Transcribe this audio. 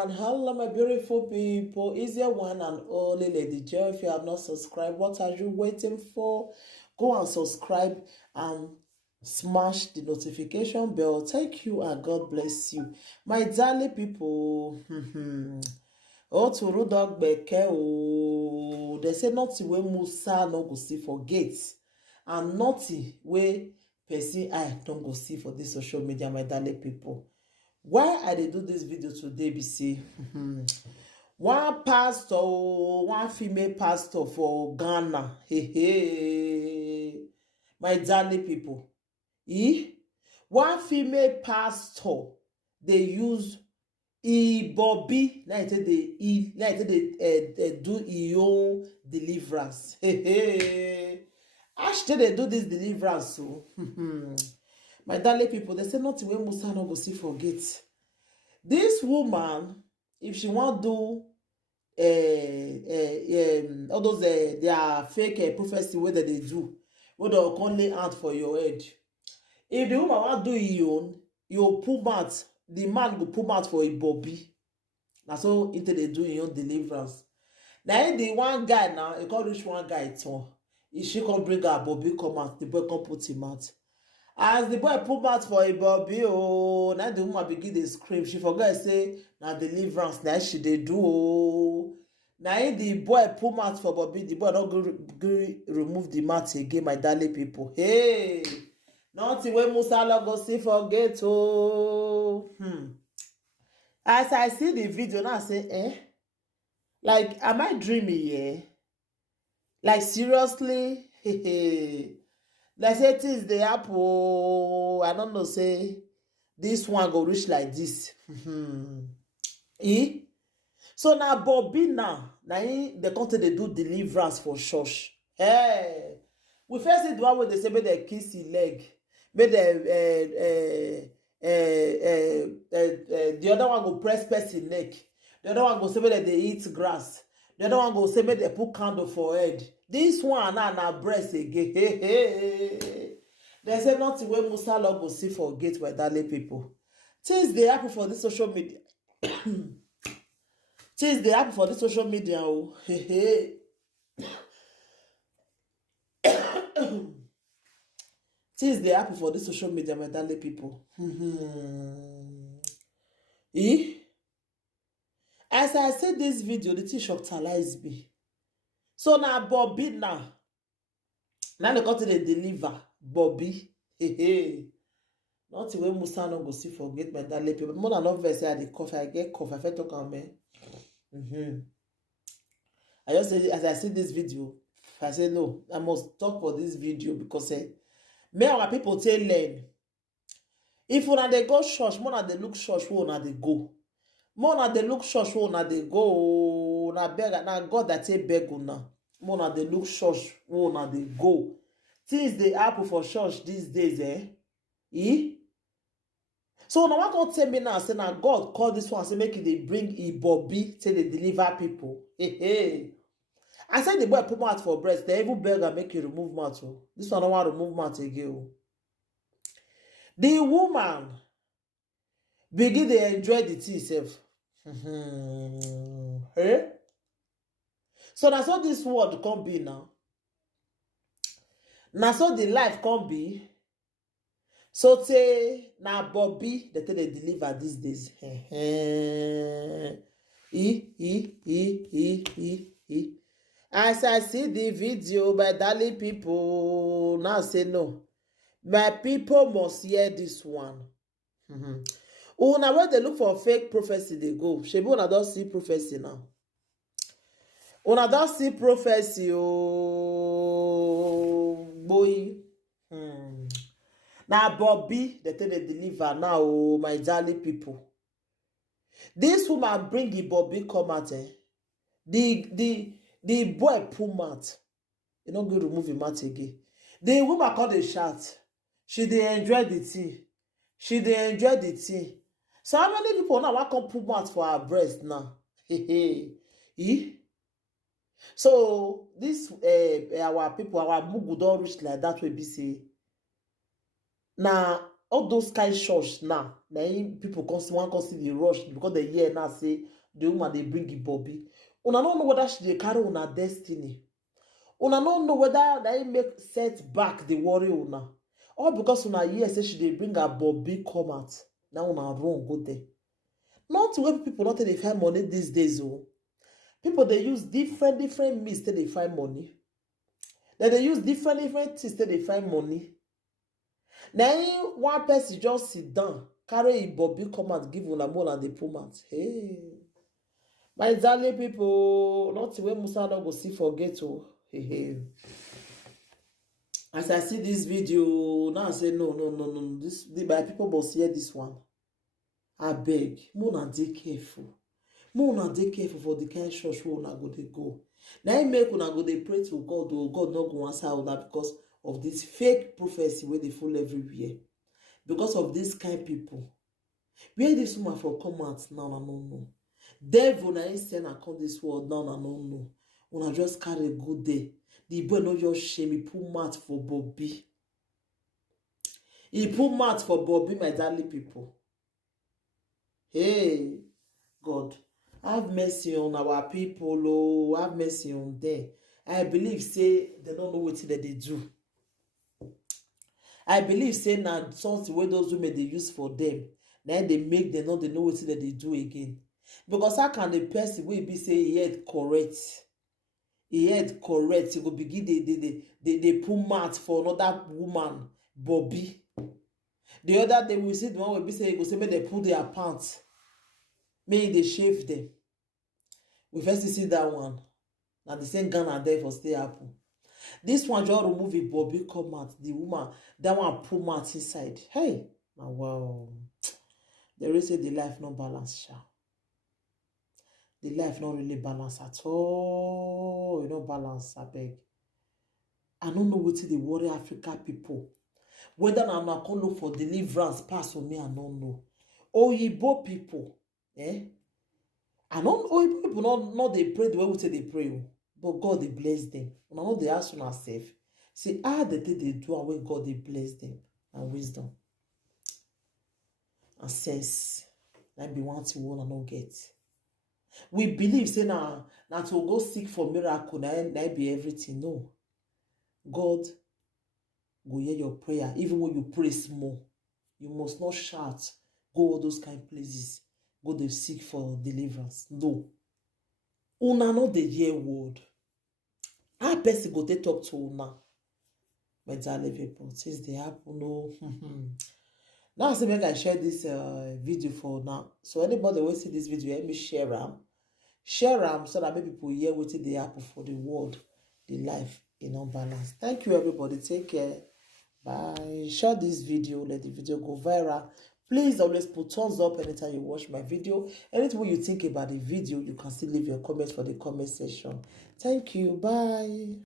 everyone. Hello, my beautiful people. Is your one and only Lady Joy. If you have not subscribed, what are you waiting for? Go and subscribe and smash the notification bell. Thank you and God bless you. My darling people. Oh, to Rudok Beke. Oh, they say nothing wey Musa no go see for gates, and nothing wey person I don't go see for this social media, my darling people. Why I dey do this video today be say one pastor, one female pastor for Ghana, my darling people, one female pastor dey use Bobby na it dey do e own deliverance. How she dey do this deliverance so? My darling people, they say nothing wey Musa no go see forget. This woman, if she want do all those their fake prophecy wey they do, wey they come lay hand for your head. If the woman want do e own, you pull mouth, the man go pull mouth for a Bobby. Na so into they do e own deliverance. Now the one guy now, he can't reach one guy turn. If she come bring her Bobby come out, the boy come put him out. As the boy put mouth for a Bobby, oh, now the woman begin to scream. She forgot say na deliverance now she dey do. Oh, now the boy put mouth for Bobby, the boy don't go remove the mouth again, my darling people. Hey, nothing wey Musa go see forget. Oh, As I see the video now, I say, like, am I dreaming here? Like, seriously? Like say things dey happen. I don't know, say this one go reach like this. So now Bobby now they come to they do deliverance for church. Hey, we first see the one where they say make they kiss his leg, make the other one go press his neck, the other one go say make they eat grass, the other one go say make they put candle for head. This one na breast again. They say nothing wey Musa go see for gate, my darling people. Things dey happen for this social media. Things dey happen for this social media. Oh, things dey happen for this social media, my darling people. As I said this video, the thing shocked me. So now Bobby now they come to the deliver Bobby. Nothing wey Musa no go see forget, my darling people. More than not verse I dey cough, I get cough, I fit talk am. I just say as I see this video, I say no, I must talk for this video because may our people take learn. If una dey go church, more na dey look church where una dey go. More na dey look church where una dey go. Na beg, na God that take beg una. More na dey look church where una dey go. Things dey happen for church these days, So now what come tell me now? Say now God call this one, say make it they bring e Bobby till they deliver people. I said the boy put mouth for breast. They even beg and make you remove mouth. Oh. This one don't want to remove mouth again. The woman begin to enjoy the tea itself. So that's what this word can be now. Now so the life can be. So say now Bobby they tell they deliver these days. As I see the video, my darling people, now say no. My people must hear this one. Una when they look for fake prophecy, they go. Shebi una don't see prophecy now. Una don't see prophecy, oh boy. Now Bobby, they tell they deliver now, oh my darling people. This woman bring the Bobby come out. The boy pull mouth. You don't go remove him mouth again. The woman called a shout. She dey enjoy the tea. She dey enjoy the tea. So how many people now want come pull mouth for her breast now? So this our people, our mugu don't reach like that way be say. Now all those kind church now, then people come see the rush because they hear now say the woman they bring the Bobby. Una don't know whether she dey carry una destiny. Una don't know whether they make set back the worry una. All because una hear say she dey bring her Bobby come out. Now una run go there. Not the way people not they find money these days. Oh. People they use different means till they find money. Then they use different things till they find money. Now one person just sit down, carry a Bobby come out, give una more and they pull out. Hey, my darling people, not the way Musa not go see forget oh. Hey. As I see this video, now I say no. My people must hear this one. I beg, Mona dey careful. Mona dey careful for the kind church where una go dey go. Now make una go dey pray to God, or God not go answer una because of this fake prophecy where they fall everywhere. Because of this kind people. Where this woman for come out now, I don't know. Devil na send and come this world now, I don't know. Una just carry a good day. The boy no just shame, he put mat for Bobby. He put mat for Bobby, my darling people. Hey, God, have mercy on our people, oh, have mercy on them. I believe, say, they don't know what they do. I believe, say, now, something where those women they use for them, now they make them know they know what they do again. Because how can the person will be say he had correct? He go begin they put mat for another woman, Bobby. The other day we see the one will be say, go say, make they pull their pants. May they shave them. We first see that one. Now the same gun are there for stay happen. This one just remove it, Bobby come out. The woman, that one pull mat inside. Hey, now wow. They really say the life no balance, sha. The life not really balance at all. You know balance, I beg. I don't know what the worry Africa people. Whether I'm not going to look for deliverance pass on me, I don't know. Oyibo people, I don't Oyibo people not they pray the way we say they pray, but God they bless them. And I know they ask on ourselves. See how they do and when God they bless them and wisdom and sense. That be one thing we wanna not get. We believe say now to go seek for miracle, that be everything. No. God go hear your prayer. Even when you pray small, you must not shout. Go all those kind of places. Go to seek for deliverance. No. Una not the hear word. How person go they talk to una? My darling people, since they happen, no. Now I say make I share this video for now. So anybody will see this video, let me share them. Share them so that maybe people hear what they happen for the world, the life in balance. Thank you everybody. Take care. Bye. Share this video. Let the video go viral. Please always put thumbs up anytime you watch my video. Anything you think about the video, you can still leave your comments for the comment section. Thank you. Bye.